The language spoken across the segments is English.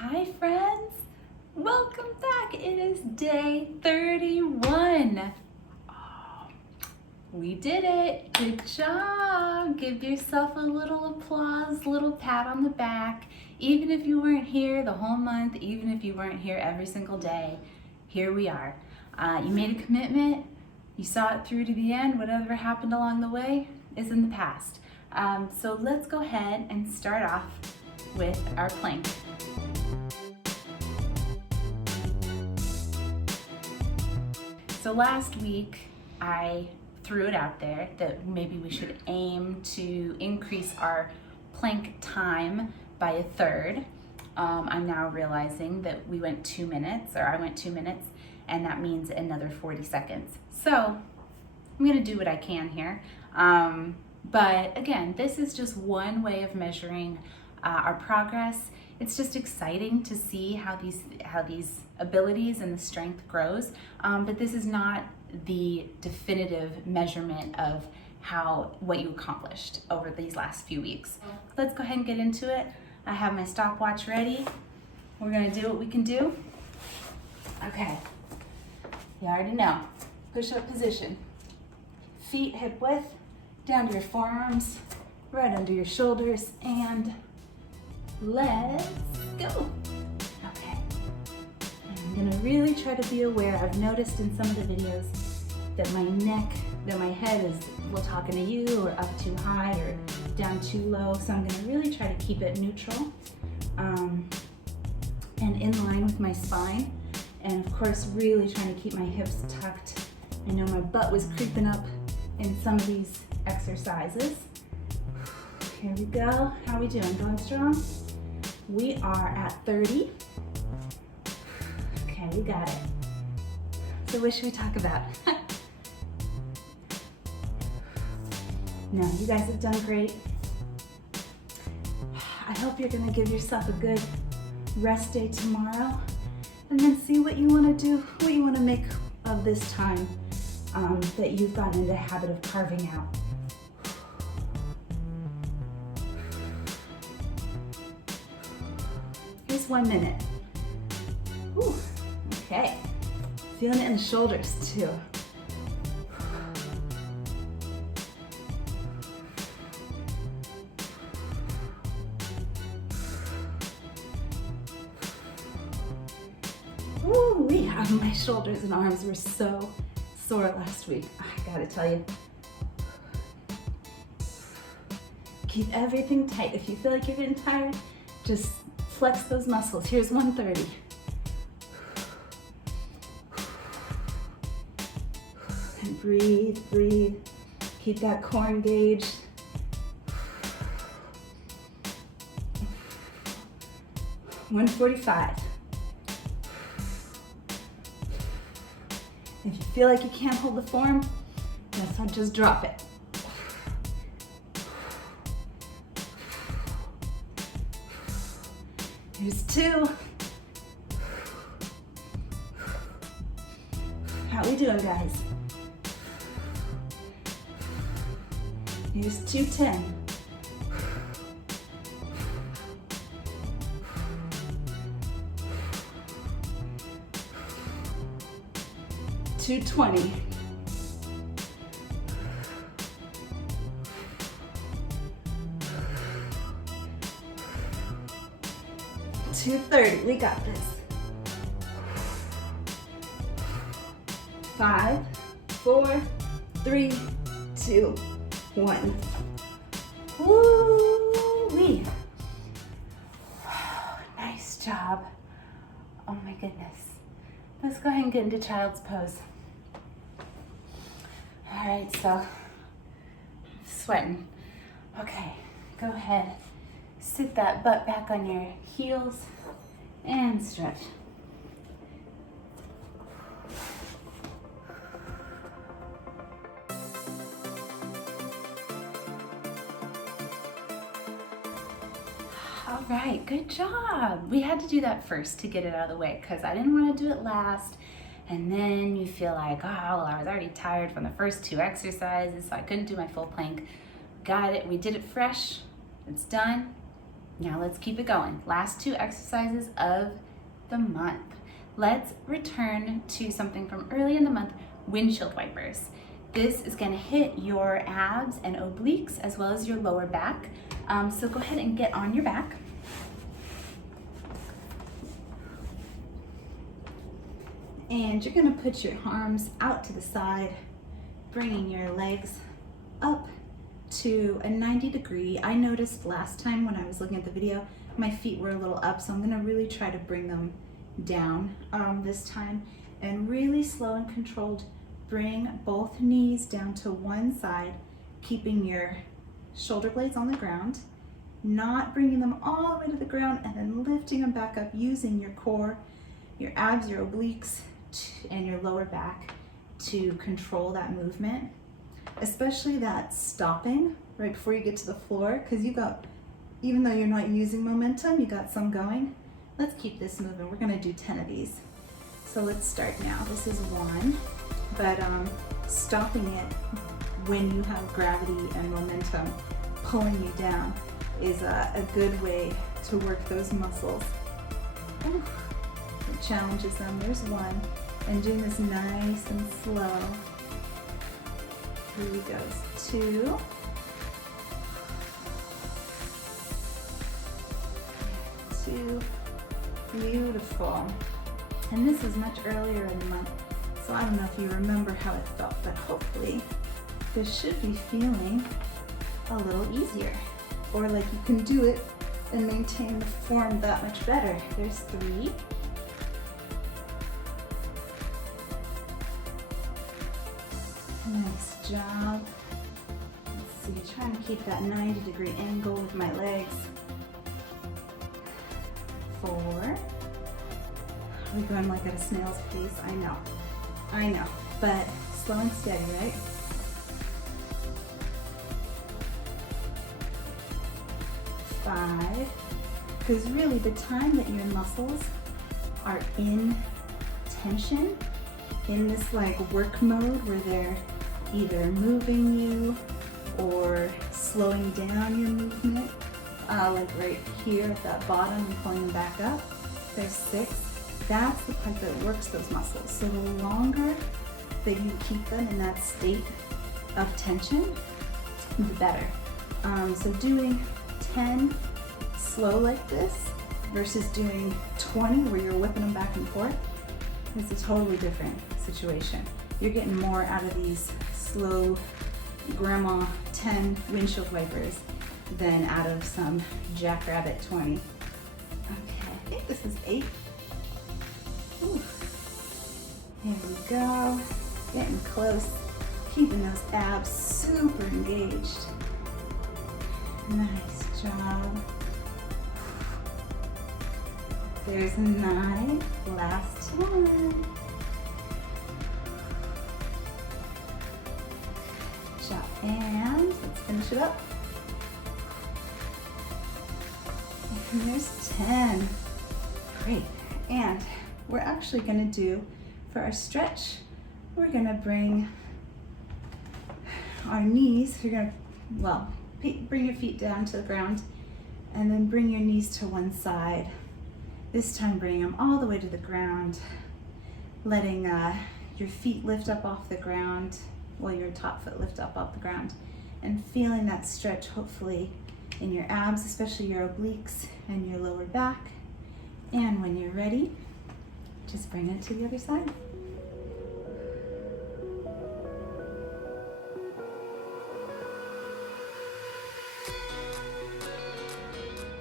Hi friends, welcome back. It is day 31. Oh, we did it. Good job. Give yourself a little applause, little pat on the back. Even if you weren't here the whole month, even if you weren't here every single day, here we are. You made a commitment. You saw it through to the end. Whatever happened along the way is in the past. So let's go ahead and start off with our plank. So last week I threw it out there that maybe we should aim to increase our plank time by a third. I'm now realizing that we went 2 minutes, or I went 2 minutes, and that means another 40 seconds. So I'm gonna do what I can here. But again, this is just one way of measuring our progress. It's just exciting to see how these abilities and the strength grows, but this is not the definitive measurement of what you accomplished over these last few weeks. Let's go ahead and get into it. I have my stopwatch ready. We're gonna do what we can do. Okay, you already know. Push-up position. Feet hip width, down to your forearms, right under your shoulders, and let's go. Okay, I'm gonna really try to be aware. I've noticed in some of the videos that my head is talking to you, or up too high or down too low. So I'm gonna really try to keep it neutral and in line with my spine. And of course, really trying to keep my hips tucked. I know my butt was creeping up in some of these exercises. Here we go. How are we doing? Going strong? We are at 30. Okay, we got it. So what should we talk about? No, you guys have done great. I hope you're gonna give yourself a good rest day tomorrow, and then see what you wanna do, what you wanna make of this time that you've gotten into the habit of carving out. Here's 1 minute. Whew. Okay, feeling it in the shoulders too. Ooh-wee, my shoulders and arms were so sore last week. I gotta tell you. Keep everything tight. If you feel like you're getting tired, just flex those muscles. Here's 130. And breathe, breathe. Keep that core engaged. $145. If you feel like you can't hold the form, that's not, just drop it. Here's 2. How we doing, guys? Here's 210. $220. 230. We got this. 5, 4, 3, 2, 1. Woo-wee. Nice job. Oh my goodness. Let's go ahead and get into child's pose. All right, so sweating. Okay, go ahead. Sit that butt back on your heels and stretch. All right, good job. We had to do that first to get it out of the way because I didn't want to do it last. And then you feel like, oh, well, I was already tired from the first 2 exercises, so I couldn't do my full plank. Got it, we did it fresh, it's done. Now let's keep it going. Last 2 exercises of the month. Let's return to something from early in the month, windshield wipers. This is gonna hit your abs and obliques as well as your lower back. So go ahead and get on your back. And you're gonna put your arms out to the side, bringing your legs up to a 90 degree. I noticed last time when I was looking at the video, my feet were a little up, so I'm gonna really try to bring them down this time. And really slow and controlled, bring both knees down to one side, keeping your shoulder blades on the ground, not bringing them all the way to the ground, and then lifting them back up using your core, your abs, your obliques, and your lower back to control that movement, especially that stopping right before you get to the floor, because you got, even though you're not using momentum, you got some going. Let's keep this moving. We're gonna do 10 of these. So let's start now. This is 1, but stopping it when you have gravity and momentum pulling you down is a good way to work those muscles. Ooh. It challenges them. There's 1. And doing this nice and slow. Here we go. 2. 2. Beautiful. And this is much earlier in the month, so I don't know if you remember how it felt, but hopefully this should be feeling a little easier, or like you can do it and maintain the form that much better. There's 3. Nice job. Let's see, trying to keep that 90 degree angle with my legs. 4. We're going like at a snail's pace. I know, but slow and steady, right? 5, because really the time that your muscles are in tension, in this like work mode where they're either moving you or slowing down your movement, like right here at that bottom and pulling them back up. There's 6. That's the part that works those muscles. So the longer that you keep them in that state of tension, the better. So doing 10 slow like this versus doing 20 where you're whipping them back and forth is a totally different situation. You're getting more out of these slow grandma 10 windshield wipers than out of some jackrabbit 20. Okay, I think this is 8. Ooh. Here we go, getting close, keeping those abs super engaged. Nice job. There's 9, last one. Good job, and let's finish it up. And there's 10. Great, and we're actually gonna do, for our stretch, we're gonna bring our knees, you're gonna, well, bring your feet down to the ground and then bring your knees to one side. This time bring them all the way to the ground, letting your feet lift up off the ground, well, your top foot lift up off the ground, and feeling that stretch hopefully in your abs, especially your obliques and your lower back. And when you're ready, just bring it to the other side.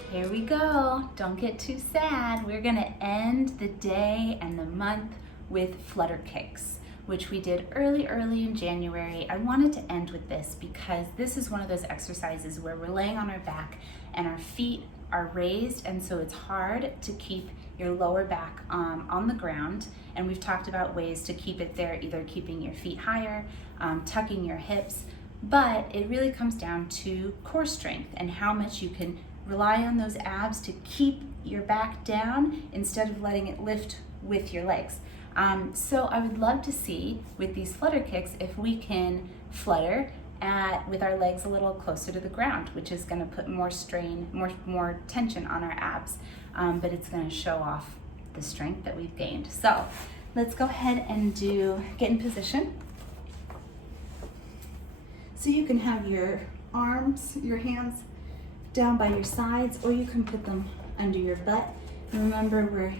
Here we go. Don't get too sad. We're gonna end the day and the month with Flutter Kicks, which we did early in January. I wanted to end with this because this is one of those exercises where we're laying on our back and our feet are raised, and so it's hard to keep your lower back on the ground. And we've talked about ways to keep it there, either keeping your feet higher, tucking your hips, but it really comes down to core strength and how much you can rely on those abs to keep your back down instead of letting it lift with your legs. So I would love to see with these Flutter Kicks if we can flutter with our legs a little closer to the ground, which is going to put more strain, more tension on our abs, but it's going to show off the strength that we've gained. So let's go ahead and get in position. So you can have your arms, your hands down by your sides, or you can put them under your butt. And remember, we're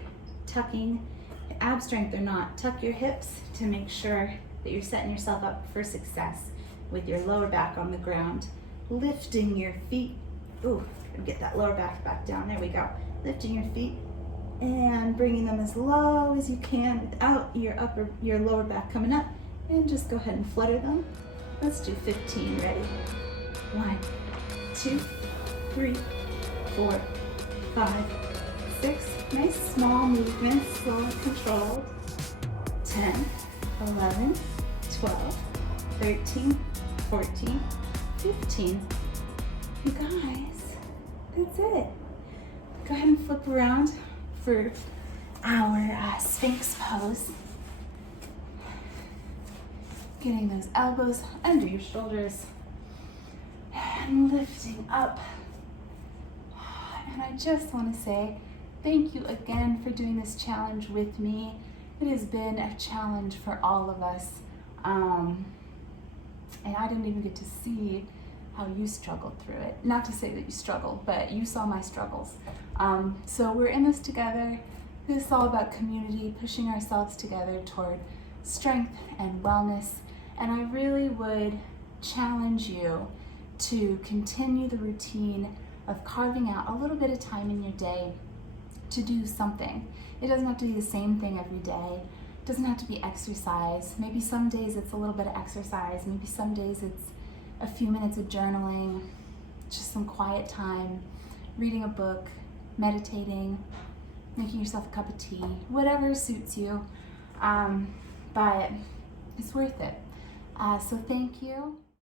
tucking, ab strength or not, tuck your hips to make sure that you're setting yourself up for success with your lower back on the ground. Lifting your feet, ooh, get that lower back down, there we go. Lifting your feet and bringing them as low as you can without your lower back coming up, and just go ahead and flutter them. Let's do 15, ready? 1, 2, 3, 4, 5, 6, nice small movements, slow and controlled. 10, 11, 12, 13, 14, 15. You guys, that's it. Go ahead and flip around for our Sphinx pose. Getting those elbows under your shoulders and lifting up. And I just want to say thank you again for doing this challenge with me. It has been a challenge for all of us. And I didn't even get to see how you struggled through it. Not to say that you struggled, but you saw my struggles. So we're in this together. This is all about community, pushing ourselves together toward strength and wellness. And I really would challenge you to continue the routine of carving out a little bit of time in your day to do something. It doesn't have to be the same thing every day. It doesn't have to be exercise. Maybe some days it's a little bit of exercise. Maybe some days it's a few minutes of journaling, just some quiet time, reading a book, meditating, making yourself a cup of tea, whatever suits you. But it's worth it. So thank you.